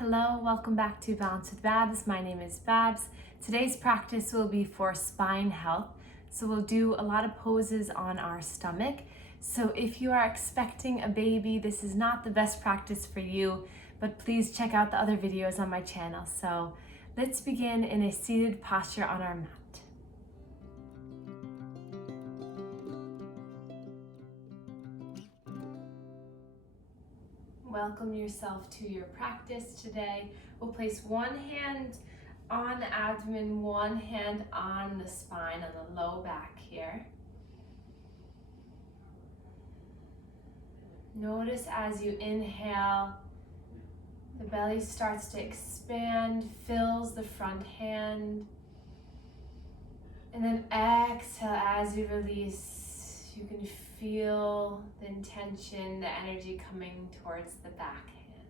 Hello, welcome back to Balance with Babz. My name is Babz. Today's practice will be for spine health. So we'll do a lot of poses on our stomach. So if you are expecting a baby, this is not the best practice for you, but please check out the other videos on my channel. So let's begin in a seated posture on our mat. Welcome yourself to your practice today. We'll place one hand on the abdomen, one hand on the spine, on the low back here. Notice as you inhale, the belly starts to expand, fills the front hand. And then exhale as you release, you can feel the intention, the energy coming towards the back hand.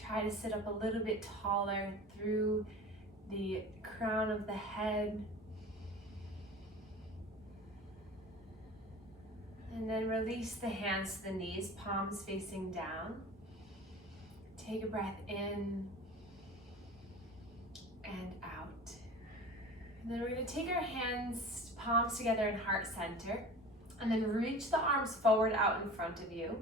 Try to sit up a little bit taller through the crown of the head. And then release the hands to the knees, palms facing down. Take a breath in and out. And then we're going to take our hands, palms together in heart center, and then reach the arms forward out in front of you.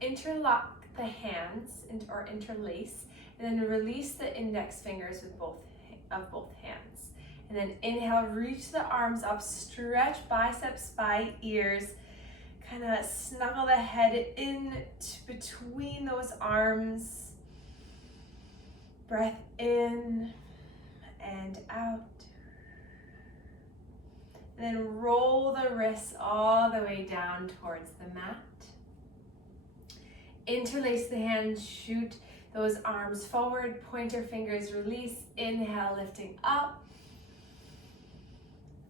Interlock the hands, or interlace, and then release the index fingers with both hands. And then inhale, reach the arms up, stretch biceps by ears, kind of snuggle the head in between those arms. Breath in and out. And then roll the wrists all the way down towards the mat. Interlace the hands, shoot those arms forward, pointer fingers release. Inhale, lifting up.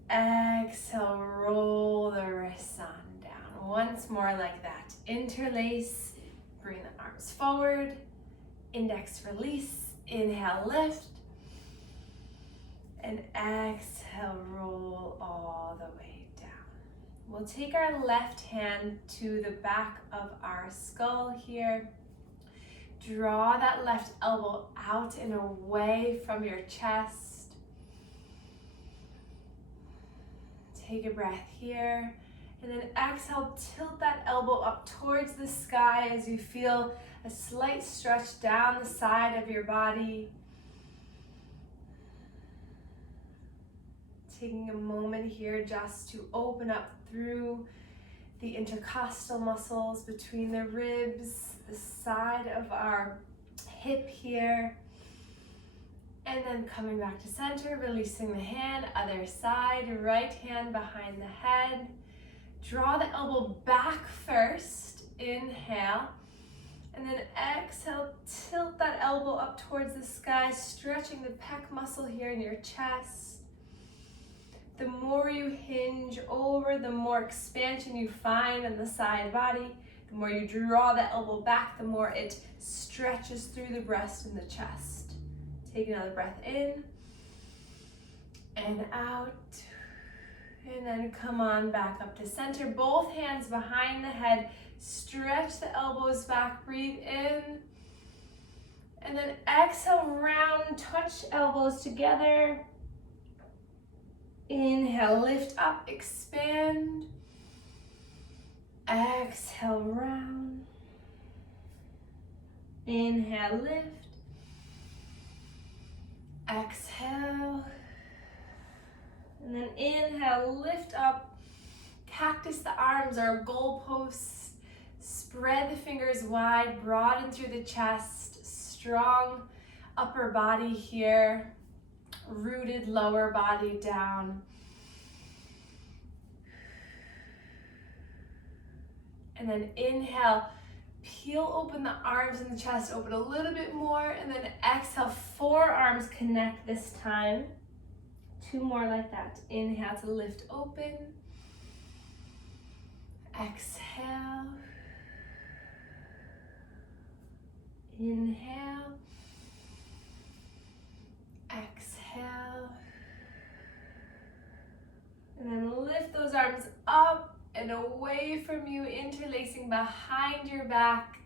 Exhale, roll the wrists on down. Once more like that. Interlace, bring the arms forward. Index release. Inhale, lift. And exhale, roll all the way down. We'll take our left hand to the back of our skull here. Draw that left elbow out and away from your chest. Take a breath here. And then exhale, tilt that elbow up towards the sky as you feel a slight stretch down the side of your body. Taking a moment here just to open up through the intercostal muscles between the ribs, the side of our hip here. And then coming back to center, releasing the hand, other side, right hand behind the head. Draw the elbow back first, inhale. And then exhale, tilt that elbow up towards the sky, stretching the pec muscle here in your chest. The more you hinge over, the more expansion you find in the side body. The more you draw the elbow back, the more it stretches through the breast and the chest. Take another breath in and out. And then come on back up to center. Both hands behind the head. Stretch the elbows back. Breathe in. And then exhale, round, touch elbows together. Inhale, lift up, expand. Exhale, round. Inhale, lift. Exhale. And then inhale, lift up. Cactus the arms or goalposts. Spread the fingers wide, broaden through the chest. Strong upper body here. Rooted lower body down. And then inhale, peel open the arms and the chest, open a little bit more, and then exhale, forearms connect this time. Two more like that. Inhale to lift open. Exhale. Inhale. Exhale. And then lift those arms up and away away from you, interlacing behind your back.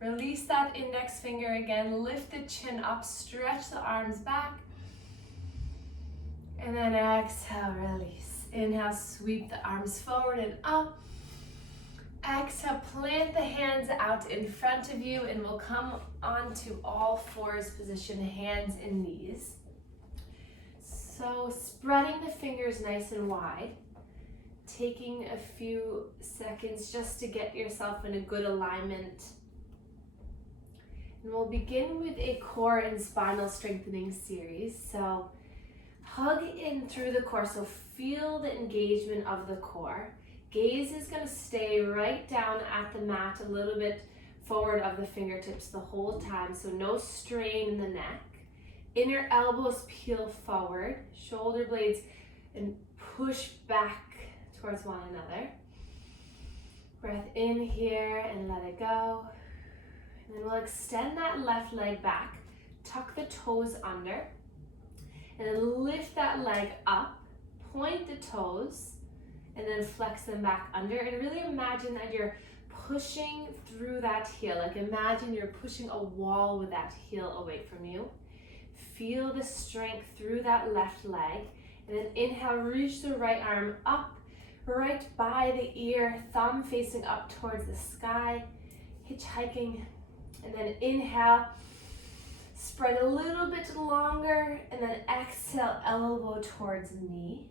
Release that index finger again, lift the chin up, stretch the arms back. And then exhale, release. Inhale, sweep the arms forward and up. Exhale, plant the hands out in front of you and we'll come onto all fours position, hands and knees. So spreading the fingers nice and wide, taking a few seconds just to get yourself in a good alignment. And we'll begin with a core and spinal strengthening series. So hug in through the core, so feel the engagement of the core. Gaze is going to stay right down at the mat, a little bit forward of the fingertips the whole time, so no strain in the neck. Inner elbows peel forward, shoulder blades and push back towards one another. Breath in here and let it go. And then we'll extend that left leg back, tuck the toes under, and then lift that leg up, point the toes, and then flex them back under. And really imagine that you're pushing through that heel. Like imagine you're pushing a wall with that heel away from you. Feel the strength through that left leg. And then inhale, reach the right arm up, right by the ear, thumb facing up towards the sky, hitchhiking. And then inhale, spread a little bit longer, and then exhale, elbow towards knee.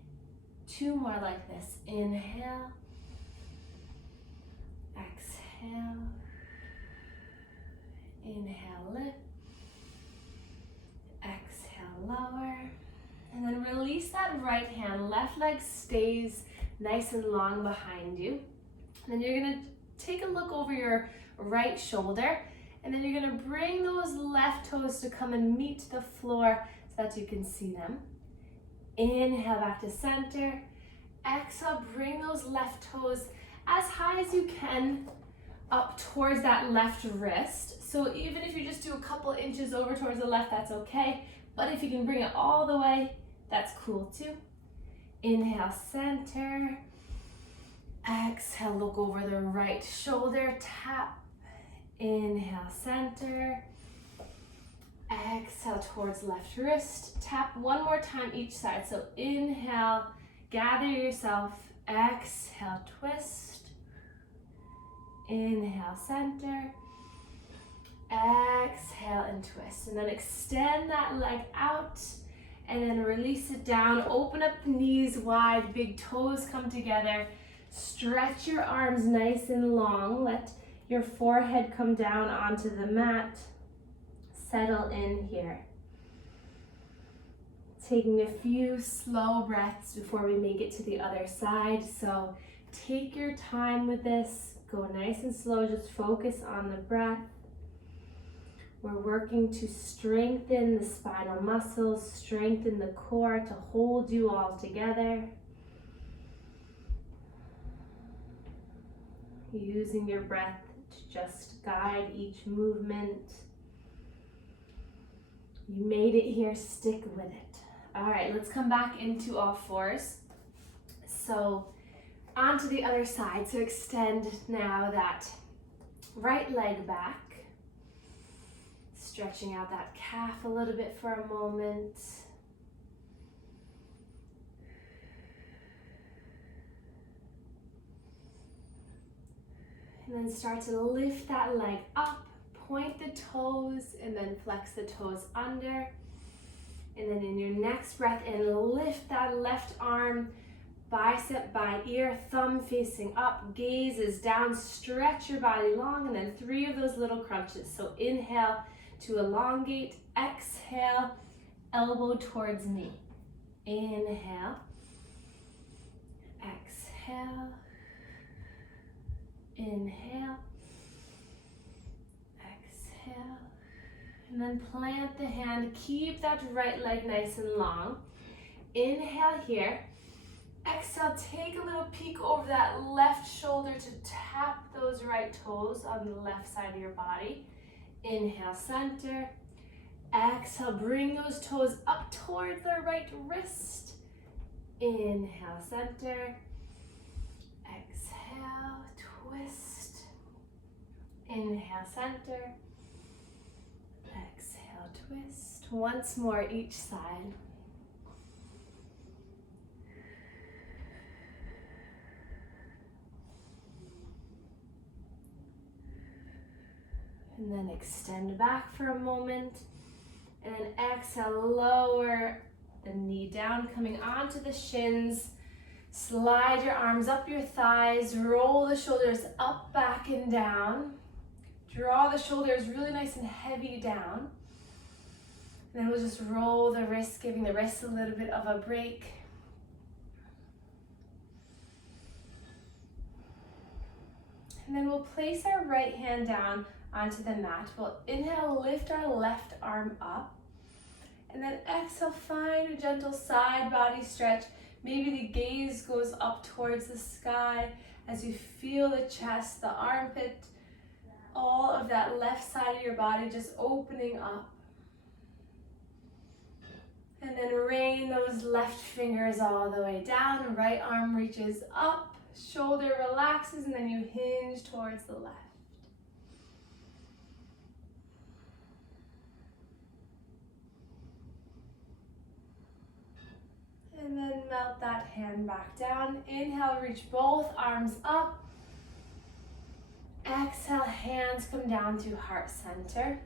Two more like this. Inhale, exhale, inhale, lift, exhale, lower, and then release that right hand. Left leg stays nice and long behind you. And then you're gonna take a look over your right shoulder, and then you're gonna bring those left toes to come and meet the floor so that you can see them. Inhale back to center. Exhale, bring those left toes as high as you can up towards that left wrist. So even if you just do a couple inches over towards the left, that's okay. But if you can bring it all the way, that's cool too. Inhale, center. Exhale, look over the right shoulder, tap. Inhale, center. Exhale towards left wrist, tap one more time each side. So inhale, gather yourself, exhale, twist. Inhale, center. Exhale and twist. And then extend that leg out and then release it down. Open up the knees wide, big toes come together. Stretch your arms nice and long. Let your forehead come down onto the mat. Settle in here. Taking a few slow breaths before we make it to the other side. So take your time with this. Go nice and slow. Just focus on the breath. We're working to strengthen the spinal muscles, strengthen the core to hold you all together. Using your breath to just guide each movement. You made it here, stick with it. All right, let's come back into all fours. So onto the other side. So extend now that right leg back. Stretching out that calf a little bit for a moment. And then start to lift that leg up. Point the toes and then flex the toes under. And then in your next breath in, lift that left arm, bicep by ear, thumb facing up, gaze is down, stretch your body long, and then 3 of those little crunches. So inhale to elongate, exhale, elbow towards knee. Inhale, exhale, inhale, exhale, and then plant the hand. Keep that right leg nice and long. Inhale here. Exhale, take a little peek over that left shoulder to tap those right toes on the left side of your body. Inhale, center. Exhale, bring those toes up towards the right wrist. Inhale, center. Exhale, Inhale, center. Exhale, twist. Once more each side. And then extend back for a moment. And then exhale, lower the knee down, coming onto the shins. Slide your arms up your thighs, roll the shoulders up, back, and down. Draw the shoulders really nice and heavy down. And then we'll just roll the wrists, giving the wrists a little bit of a break. And then we'll place our right hand down onto the mat. We'll inhale, lift our left arm up. And then exhale, find a gentle side body stretch. Maybe the gaze goes up towards the sky as you feel the chest, the armpit, all of that left side of your body just opening up. And then rain those left fingers all the way down. Right arm reaches up, shoulder relaxes, and then you hinge towards the left. And then melt that hand back down. Inhale, reach both arms up. Exhale, hands come down to heart center.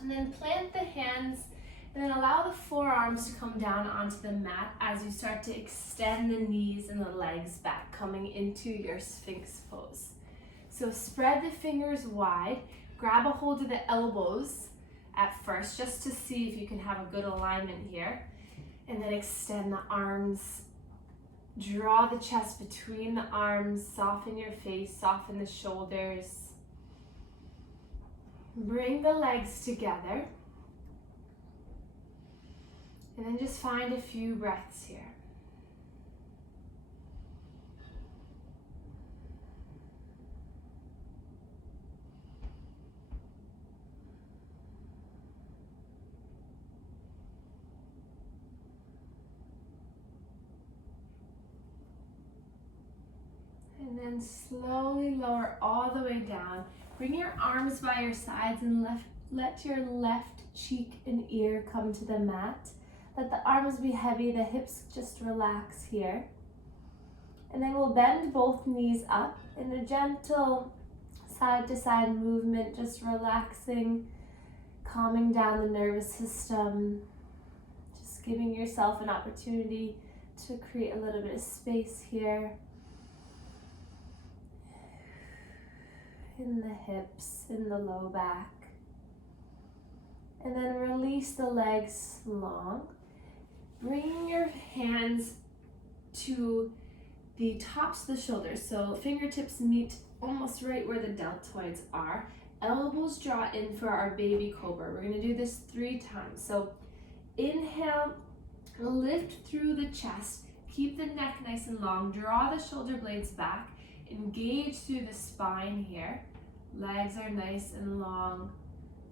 And then plant the hands and then allow the forearms to come down onto the mat as you start to extend the knees and the legs back, coming into your Sphinx pose. So spread the fingers wide, grab a hold of the elbows at first just to see if you can have a good alignment here. And then extend the arms, draw the chest between the arms, soften your face, soften the shoulders. Bring the legs together. And then just find a few breaths here. And then slowly lower all the way down. Bring your arms by your sides and let your left cheek and ear come to the mat. Let the arms be heavy, the hips just relax here. And then we'll bend both knees up in a gentle side to side movement, just relaxing, calming down the nervous system. Just giving yourself an opportunity to create a little bit of space here. In the hips, in the low back. And then release the legs long. Bring your hands to the tops of the shoulders. So fingertips meet almost right where the deltoids are. Elbows draw in for our baby cobra. We're gonna do this 3 times. So inhale, lift through the chest. Keep the neck nice and long. Draw the shoulder blades back. Engage through the spine here. Legs are nice and long.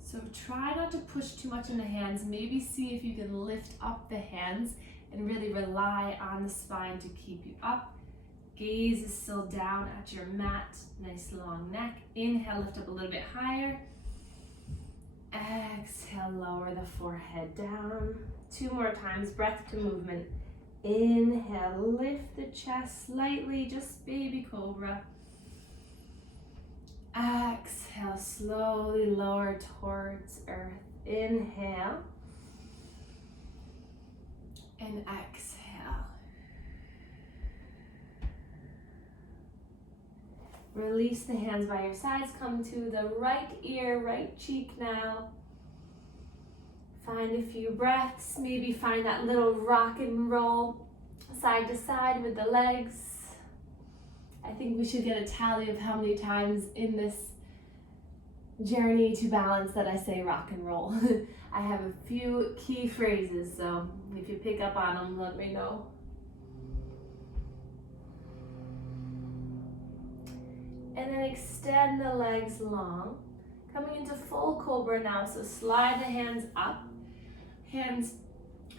So try not to push too much in the hands. Maybe see if you can lift up the hands and really rely on the spine to keep you up. Gaze is still down at your mat. Nice long neck. Inhale, lift up a little bit higher. Exhale, lower the forehead down. 2 more times, breath to movement. Inhale, lift the chest slightly, just baby cobra. Exhale, slowly lower towards earth. Inhale. And exhale. Release the hands by your sides. Come to the right ear, right cheek now. Find a few breaths. Maybe find that little rock and roll side to side with the legs. I think we should get a tally of how many times in this journey to balance that I say rock and roll. I have a few key phrases, so if you pick up on them, let me know. And then extend the legs long. Coming into full cobra now, so slide the hands up. Hands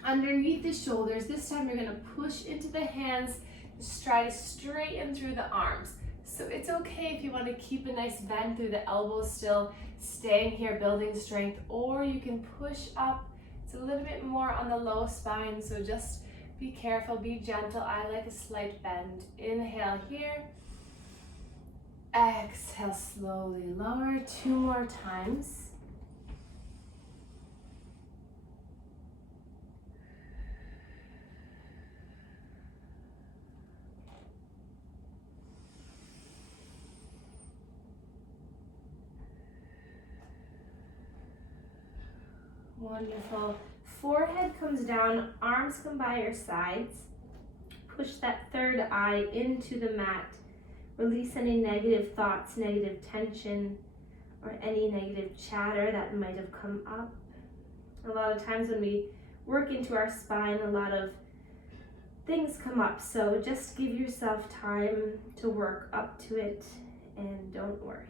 underneath the shoulders. This time you're gonna push into the hands. Just try to straighten through the arms. So it's okay if you want to keep a nice bend through the elbows still, staying here, building strength, or you can push up. It's a little bit more on the low spine, so just be careful, be gentle. I like a slight bend. Inhale here. Exhale, slowly lower. 2 more times. Wonderful. Forehead comes down, arms come by your sides. Push that third eye into the mat. Release any negative thoughts, negative tension, or any negative chatter that might have come up. A lot of times when we work into our spine, a lot of things come up. So just give yourself time to work up to it and don't worry.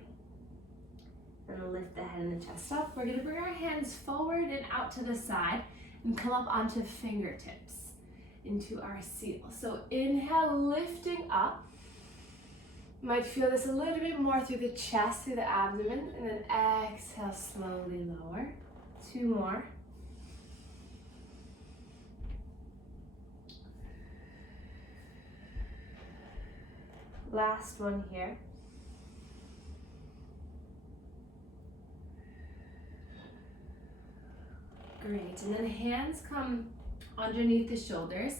And lift the head and the chest up. We're going to bring our hands forward and out to the side and come up onto fingertips into our seal. So inhale, lifting up. You might feel this a little bit more through the chest, through the abdomen, and then exhale, slowly lower. 2 more. Last one here. Great, and then hands come underneath the shoulders.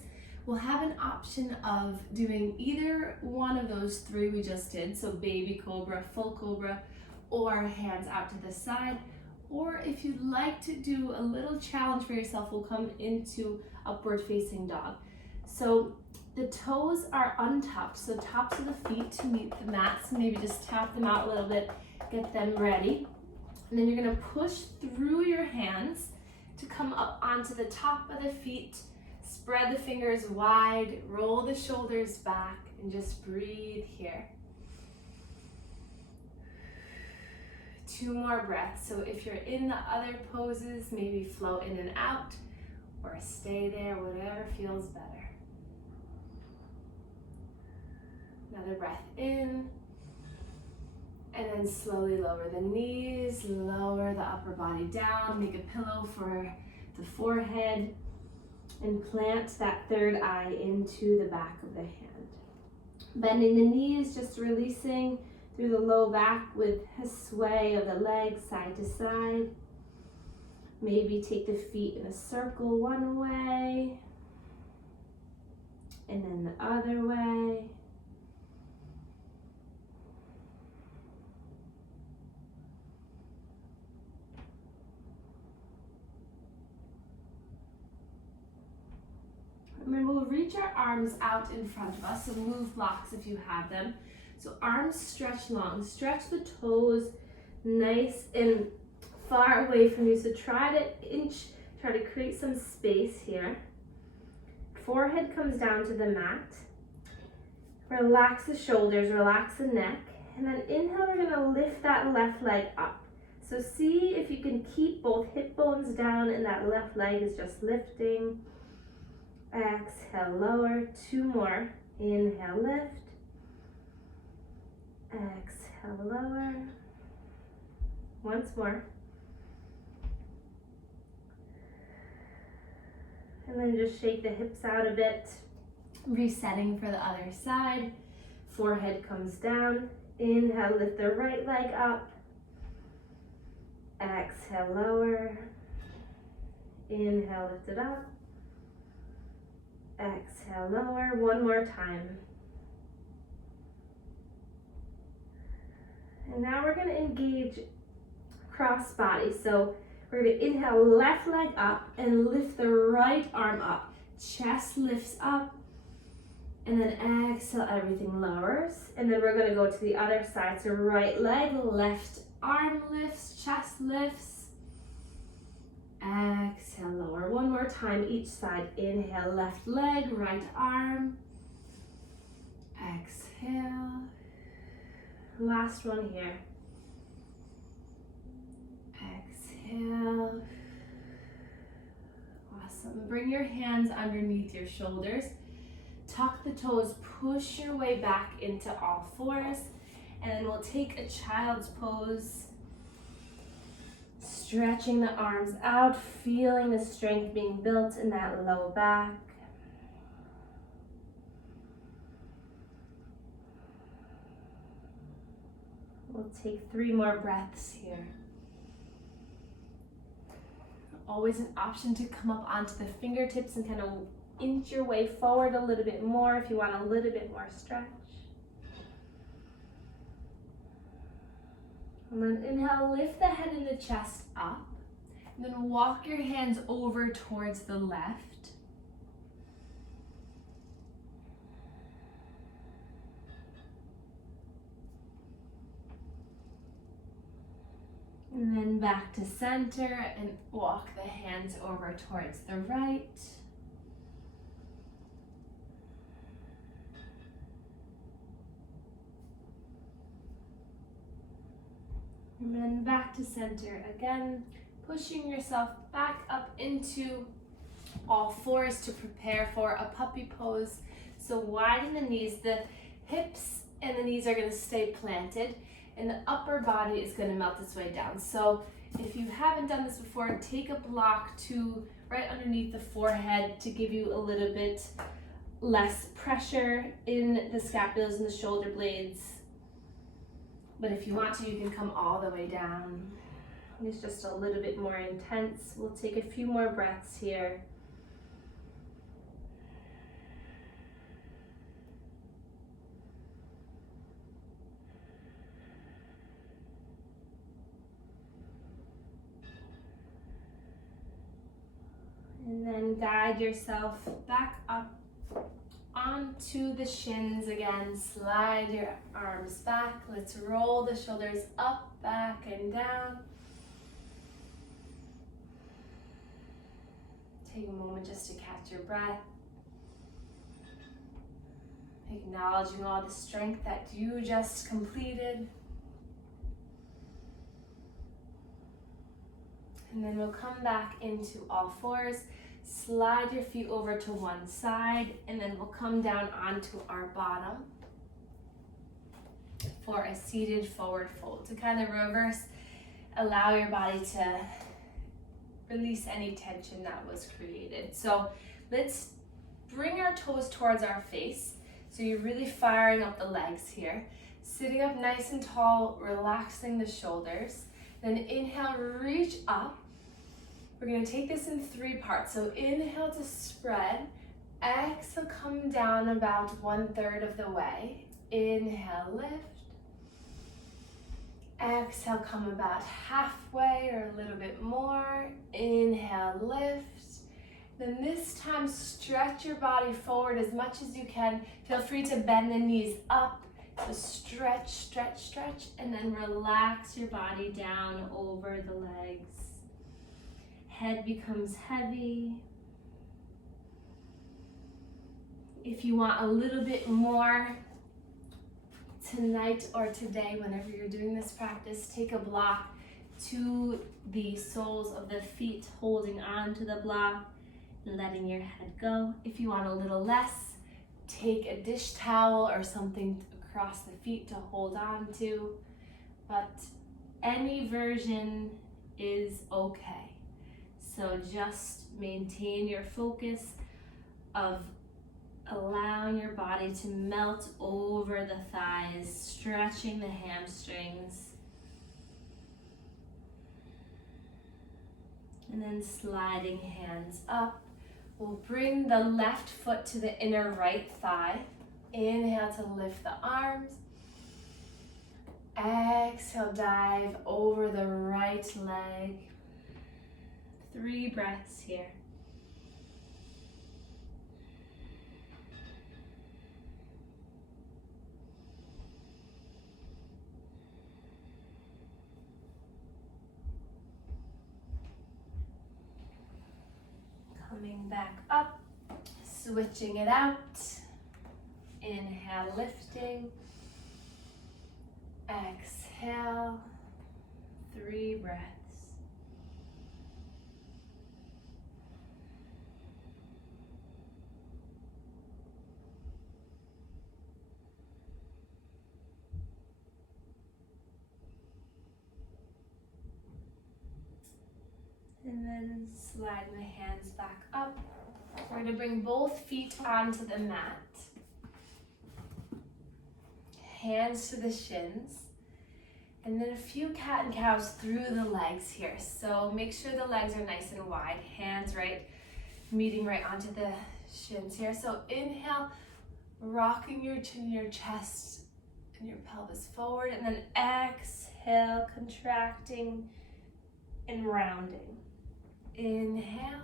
We'll have an option of doing either one of those 3 we just did, so baby cobra, full cobra, or hands out to the side. Or if you'd like to do a little challenge for yourself, we'll come into upward facing dog. So the toes are untucked, so tops of the feet to meet the mats. Maybe just tap them out a little bit, get them ready. And then you're gonna push through your hands to come up onto the top of the feet. Spread the fingers wide, roll the shoulders back, and just breathe here. 2 more breaths. So if you're in the other poses, maybe flow in and out, or stay there, whatever feels better. Another breath in, and then slowly lower the knees, lower the upper body down, make a pillow for the forehead, and plant that third eye into the back of the hand. Bending the knees, just releasing through the low back with a sway of the legs side to side. Maybe take the feet in a circle one way, and then the other way. And then we'll reach our arms out in front of us, so move blocks if you have them. So arms stretch long, stretch the toes nice and far away from you. So try to create some space here. Forehead comes down to the mat. Relax the shoulders, relax the neck. And then inhale, we're gonna lift that left leg up. So see if you can keep both hip bones down and that left leg is just lifting. Exhale, lower. 2 more. Inhale, lift. Exhale, lower. Once more. And then just shake the hips out a bit. Resetting for the other side. Forehead comes down. Inhale, lift the right leg up. Exhale, lower. Inhale, lift it up. Exhale, lower. 1 more time. And now we're going to engage cross body. So we're going to inhale, left leg up and lift the right arm up. Chest lifts up. And then exhale, everything lowers. And then we're going to go to the other side. So right leg, left arm lifts, chest lifts. Exhale, lower. 1 more time each side. Inhale, left leg, right arm. Exhale. Last one here. Exhale. Awesome. Bring your hands underneath your shoulders. tuck the toes, push your way back into all fours, and then we'll take a child's pose. Stretching the arms out, feeling the strength being built in that low back. We'll take 3 more breaths here. Always an option to come up onto the fingertips and kind of inch your way forward a little bit more if you want a little bit more stretch. And then inhale, lift the head and the chest up. And then walk your hands over towards the left. And then back to center and walk the hands over towards the right. And then back to center again, pushing yourself back up into all fours to prepare for a puppy pose. So widen the knees, the hips and the knees are going to stay planted, and the upper body is going to melt its way down. So if you haven't done this before, take a block to right underneath the forehead to give you a little bit less pressure in the scapulas and the shoulder blades. But if you want to, you can come all the way down. It's just a little bit more intense. We'll take a few more breaths here. And then guide yourself back up onto the shins again. Slide your arms back. Let's roll the shoulders up, back, and down. Take a moment just to catch your breath. Acknowledging all the strength that you just completed. And then we'll come back into all fours. Slide your feet over to one side, and then we'll come down onto our bottom for a seated forward fold. To kind of reverse, allow your body to release any tension that was created. So let's bring our toes towards our face. So you're really firing up the legs here. Sitting up nice and tall, relaxing the shoulders. Then inhale, reach up. We're going to take this in 3 parts. So inhale to spread. Exhale, come down about 1/3 of the way. Inhale, lift. Exhale, come about halfway or a little bit more. Inhale, lift. Then this time, stretch your body forward as much as you can. Feel free to bend the knees up. So stretch, stretch, stretch, and then relax your body down over the legs. Head becomes heavy. If you want a little bit more tonight or today, whenever you're doing this practice, take a block to the soles of the feet, holding on to the block, letting your head go. If you want a little less, take a dish towel or something across the feet to hold on to, but any version is okay. So just maintain your focus of allowing your body to melt over the thighs, stretching the hamstrings, and then sliding hands up. We'll bring the left foot to the inner right thigh. Inhale to lift the arms. Exhale, dive over the right leg. 3 breaths here. Coming back up, switching it out. Inhale, lifting. Exhale, 3 breaths. And slide my hands back up. We're going to bring both feet onto the mat. Hands to the shins. And then a few cat and cows through the legs here. So make sure the legs are nice and wide. Hands meeting right onto the shins here. So inhale, rocking your chin, your chest, and your pelvis forward. And then exhale, contracting and rounding. Inhale.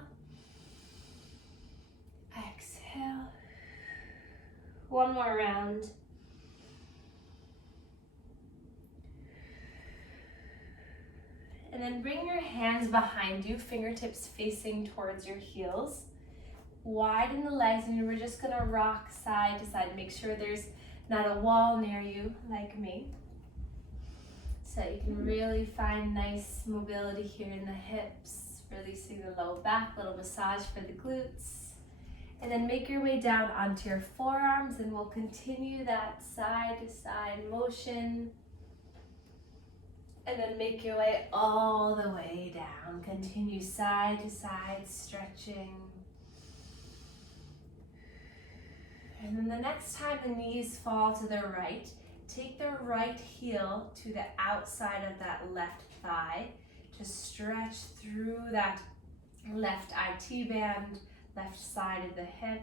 Exhale. One more round. And then bring your hands behind you, fingertips facing towards your heels. Widen the legs, and we're just gonna rock side to side. Make sure there's not a wall near you, like me. So you can really find nice mobility here in the hips, releasing the low back, little massage for the glutes. And then make your way down onto your forearms, and we'll continue that side to side motion. And then make your way all the way down. Continue side to side, stretching. And then the next time the knees fall to the right, take the right heel to the outside of that left thigh to stretch through that left IT band, left side of the hip.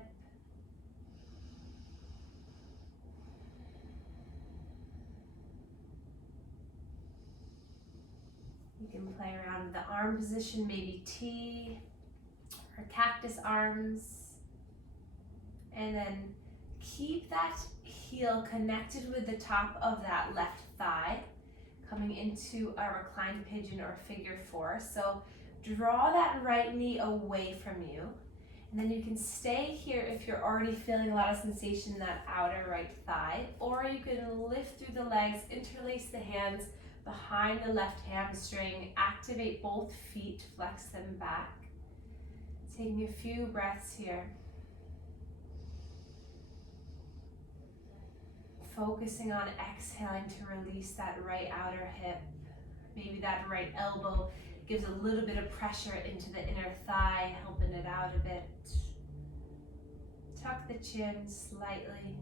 You can play around with the arm position, maybe T or cactus arms. And then keep that heel connected with the top of that left thigh, coming into a reclined pigeon or figure four. So draw that right knee away from you. And then you can stay here if you're already feeling a lot of sensation in that outer right thigh, or you can lift through the legs, interlace the hands behind the left hamstring, activate both feet, flex them back. Taking a few breaths here. Focusing on exhaling to release that right outer hip. Maybe that right elbow gives a little bit of pressure into the inner thigh, helping it out a bit. Tuck the chin slightly.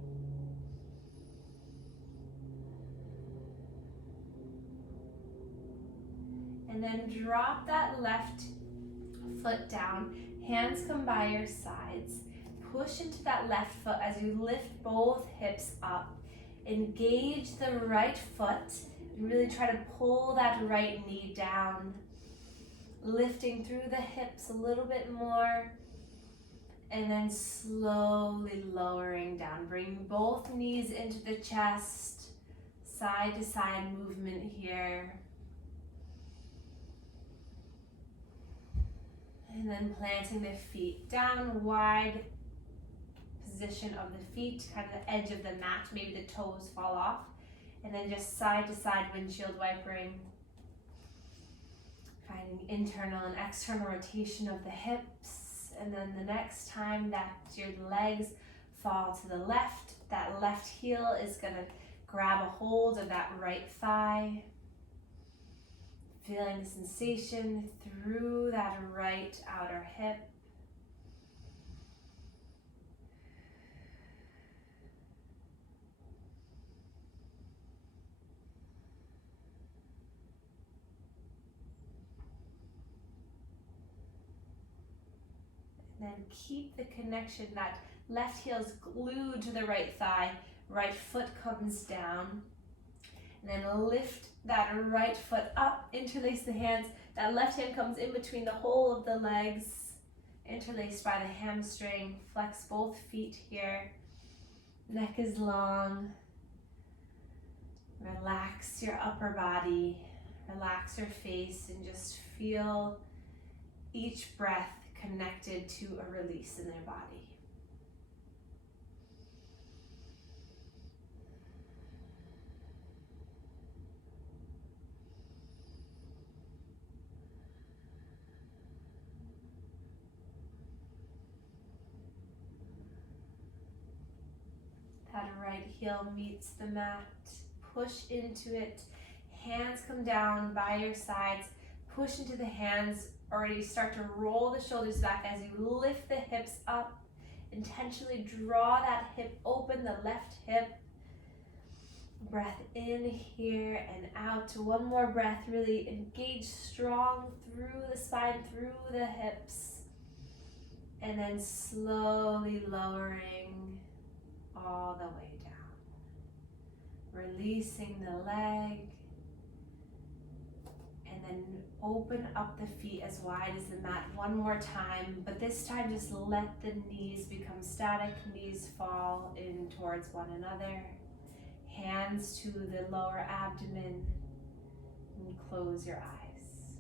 And then drop that left foot down. Hands come by your sides. Push into that left foot as you lift both hips up. Engage the right foot. And really try to pull that right knee down. Lifting through the hips a little bit more. And then slowly lowering down. Bring both knees into the chest. Side to side movement here. And then planting the feet down, wide position of the feet, kind of the edge of the mat, maybe the toes fall off. And then just side to side windshield wipering. Finding internal and external rotation of the hips. And then the next time that your legs fall to the left, that left heel is gonna grab a hold of that right thigh. Feeling the sensation through that right outer hip. And then keep the connection. That left heel is glued to the right thigh, right foot comes down. And then lift that right foot up, interlace the hands. That left hand comes in between the whole of the legs, interlaced by the hamstring. Flex both feet here. Neck is long. Relax your upper body. Relax your face and just feel each breath connected to a release in their body. That right heel meets the mat. Push into it. Hands come down by your sides. push into the hands, or you start to roll the shoulders back as you lift the hips up. Intentionally draw that hip open, the left hip. Breath in here and out. One more breath. Really engage strong through the spine, through the hips. And then slowly lowering all the way down. Releasing the leg. And then open up the feet as wide as the mat one more time. But this time just let the knees become static. Knees fall in towards one another. Hands to the lower abdomen. And close your eyes.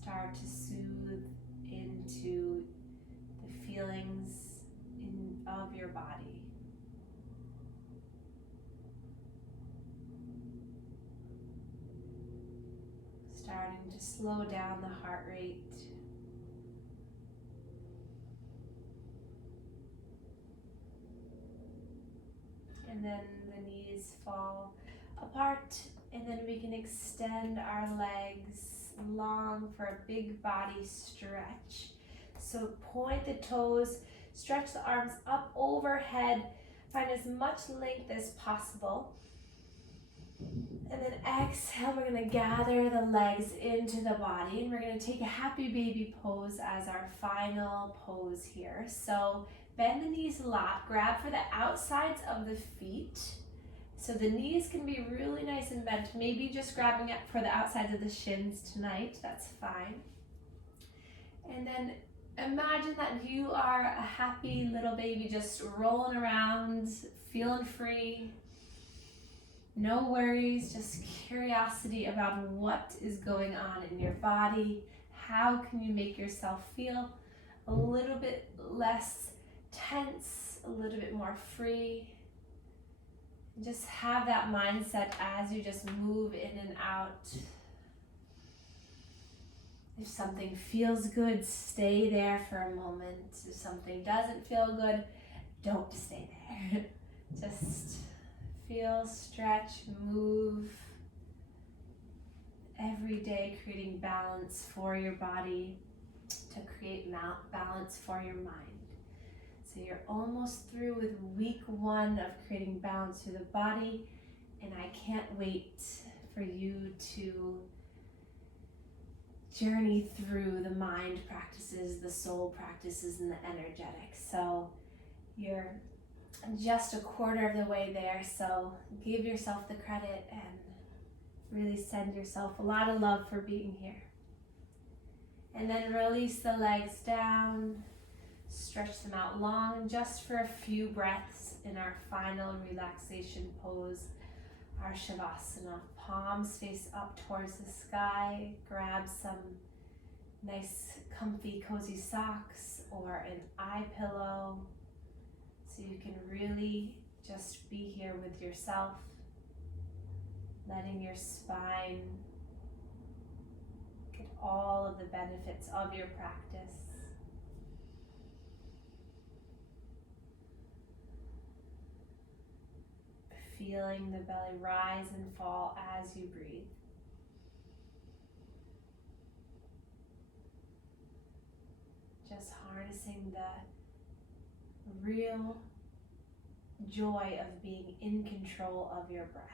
Start to soothe into the feelings of your body. Starting to slow down the heart rate. And then the knees fall apart, and then we can extend our legs long for a big body stretch. So point the toes, stretch the arms up overhead, find as much length as possible. And then exhale, we're going to gather the legs into the body, and we're going to take a happy baby pose as our final pose here. So bend the knees a lot, grab for the outsides of the feet. So the knees can be really nice and bent, maybe just grabbing it for the outsides of the shins tonight, that's fine. And then imagine that you are a happy little baby just rolling around, feeling free. No worries, just curiosity about what is going on in your body. How can you make yourself feel a little bit less tense, a little bit more free? Just have that mindset as you just move in and out. If something feels good, stay there for a moment. If something doesn't feel good, don't stay there. Just feel, stretch, move. Every day creating balance for your body to create balance for your mind. So you're almost through with week 1 of creating balance through the body, and I can't wait for you to journey through the mind practices, the soul practices, and the energetics. So you're just a quarter of the way there, so give yourself the credit and really send yourself a lot of love for being here. And then release the legs down, stretch them out long just for a few breaths in our final relaxation pose, our Shavasana. Palms face up towards the sky. Grab some nice comfy cozy socks or an eye pillow so you can really just be here with yourself, letting your spine get all of the benefits of your practice. Feeling the belly rise and fall as you breathe. Just harnessing the real joy of being in control of your breath.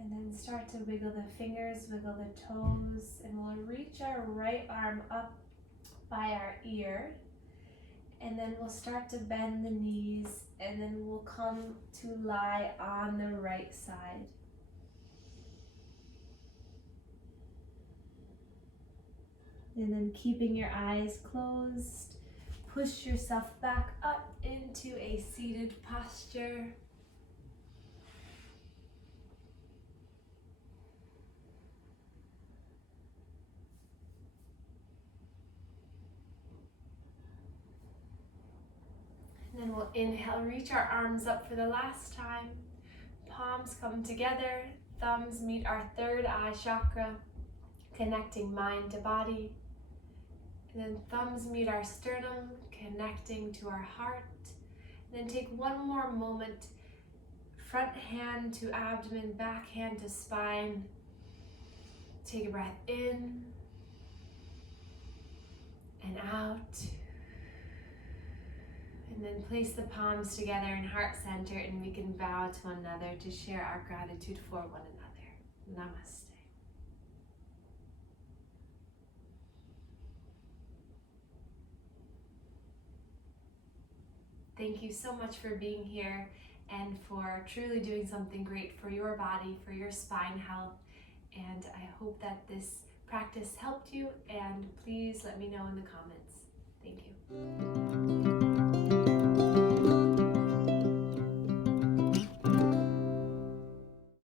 And then start to wiggle the fingers, wiggle the toes, and we'll reach our right arm up by our ear. And then we'll start to bend the knees, and then we'll come to lie on the right side. And then keeping your eyes closed, push yourself back up into a seated posture. we'll inhale, reach our arms up for the last time. Palms come together, thumbs meet our third eye chakra, connecting mind to body. And then thumbs meet our sternum, connecting to our heart. And then take one more moment, front hand to abdomen, back hand to spine. Take a breath in and out. And then place the palms together in heart center, and we can bow to one another to share our gratitude for one another. Namaste. Thank you so much for being here and for truly doing something great for your body, for your spine health. And I hope that this practice helped you, and please let me know in the comments. Thank you.